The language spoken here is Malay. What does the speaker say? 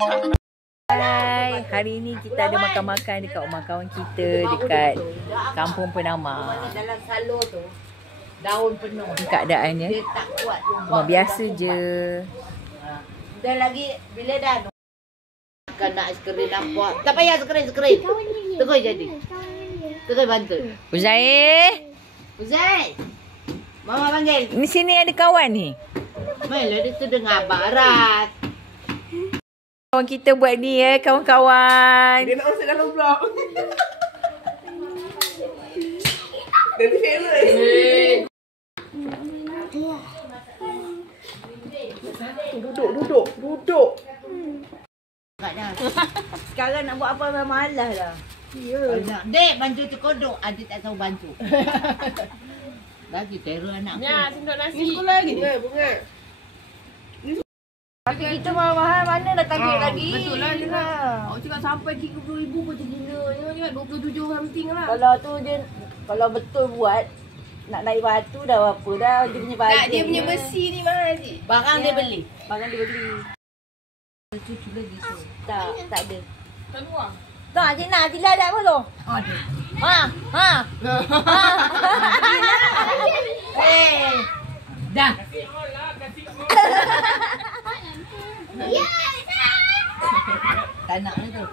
Hai, hari ni kita ada makan-makan dekat rumah kawan kita dekat Kampung Penama. Dalam salur tu daun penuh. Keadaannya Dia tak kuat rumah biasa je. Dan lagi bila dah kan nak skrin nampak. Tak payah skrin. Terus jadi. Terus bantu. Uzair, Uzai. Mama panggil. ni sini ada kawan ni. Mela dia tu dengar barat. Kawan kita buat ni kawan-kawan. Dia nak masuk dalam vlog. Jadi famous. Duduk. Tak dah. Sekarang nak buat apa memang malas dah. Banyak. Dek, bantu tu kodok. Adik tak tahu bantu. Lagi terror anak aku. Ya, sendok nasi. Ni sekolah lagi. Bunga. Tapi kita mahal-mahal mana dah target lagi. Betul lah je lah. Awak cakap sampai 30,000 pun macam gila. Jangan 27 something lah. Kalau tu dia, kalau betul buat nak naik batu dah berapa dah dia punya bajet. Tak, dia punya besi ni mahal cik. Barang dia beli. Barang dia beli. Cucu lagi tu. Tak ada. Tak luar. Tak, Cik Nak, Atila ada apa tu? Ada. Ha. Dah. Tak nak tu.